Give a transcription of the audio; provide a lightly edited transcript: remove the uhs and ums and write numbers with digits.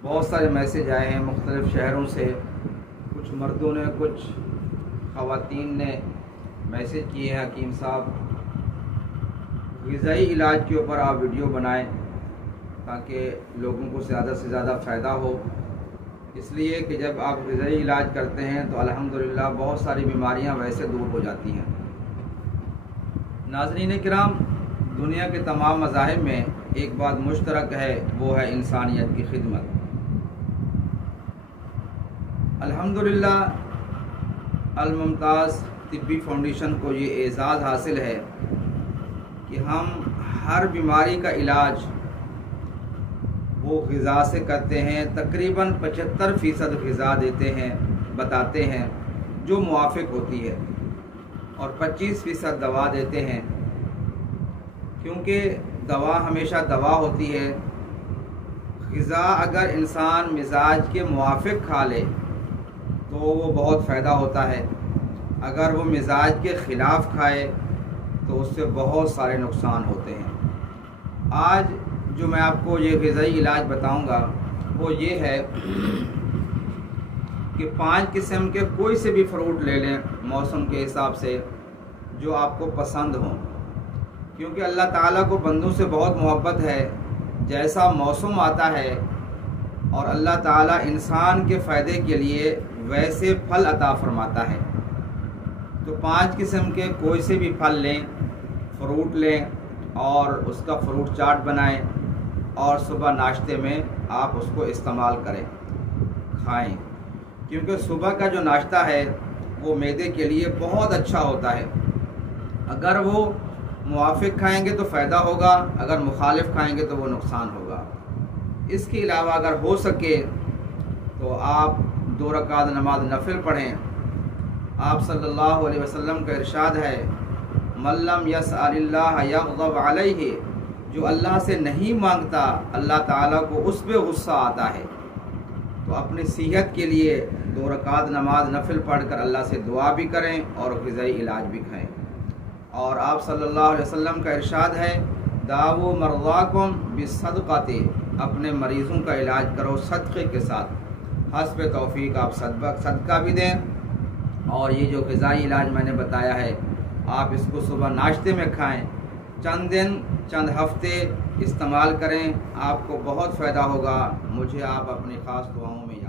بہت سارے میسیج آئے ہیں مختلف شہروں سے، کچھ مردوں نے کچھ خواتین نے میسیج کیے ہیں حکیم صاحب غذائی علاج کے اوپر آپ ویڈیو بنائیں تاکہ لوگوں کو زیادہ سے زیادہ فائدہ ہو، اس لیے کہ جب آپ غذائی علاج کرتے ہیں تو الحمدللہ بہت ساری بیماریاں ویسے دور ہو جاتی ہیں۔ ناظرین کرام، دنیا کے تمام مذاہب میں ایک بات مشترک ہے، وہ ہے انسانیت کی خدمت۔ الحمدللہ الممتاز طبی فاؤنڈیشن کو یہ اعزاز حاصل ہے کہ ہم ہر بیماری کا علاج وہ غذا سے کرتے ہیں، تقریباً 75% غذا دیتے ہیں، بتاتے ہیں جو موافق ہوتی ہے، اور 25% دوا دیتے ہیں، کیونکہ دوا ہمیشہ دوا ہوتی ہے۔ غذا اگر انسان مزاج کے موافق کھا لے تو وہ بہت فائدہ ہوتا ہے، اگر وہ مزاج کے خلاف کھائے تو اس سے بہت سارے نقصان ہوتے ہیں۔ آج جو میں آپ کو یہ غذائی علاج بتاؤں گا وہ یہ ہے کہ 5 قسم کے کوئی سے بھی فروٹ لے لیں موسم کے حساب سے جو آپ کو پسند ہوں، کیونکہ اللہ تعالیٰ کو بندوں سے بہت محبت ہے۔ جیسا موسم آتا ہے اور اللہ تعالیٰ انسان کے فائدے کے لیے ویسے پھل عطا فرماتا ہے، تو 5 قسم کے کوئی سے بھی پھل لیں، فروٹ لیں اور اس کا فروٹ چاٹ بنائیں اور صبح ناشتے میں آپ اس کو استعمال کریں، کھائیں، کیونکہ صبح کا جو ناشتہ ہے وہ معدے کے لیے بہت اچھا ہوتا ہے۔ اگر وہ موافق کھائیں گے تو فائدہ ہوگا، اگر مخالف کھائیں گے تو وہ نقصان ہوگا۔ اس کے علاوہ اگر ہو سکے تو آپ 2 رکعت نماز نفل پڑھیں۔ آپ صلی اللہ علیہ وسلم کا ارشاد ہے، من لم یسأل اللہ یغضب علیہ، جو اللہ سے نہیں مانگتا اللہ تعالیٰ کو اس پہ غصہ آتا ہے۔ تو اپنی صحت کے لیے 2 رکعت نماز نفل پڑھ کر اللہ سے دعا بھی کریں اور غذائی علاج بھی کھائیں۔ اور آپ صلی اللہ علیہ وسلم کا ارشاد ہے، داؤ مرضاکم بالصدقۃ، اپنے مریضوں کا علاج کرو صدقے کے ساتھ، حسب توفیق آپ صدقہ بھی دیں، اور یہ جو غذائی علاج میں نے بتایا ہے آپ اس کو صبح ناشتے میں کھائیں، چند دن چند ہفتے استعمال کریں، آپ کو بہت فائدہ ہوگا۔ مجھے آپ اپنی خاص دعاؤں میں یاد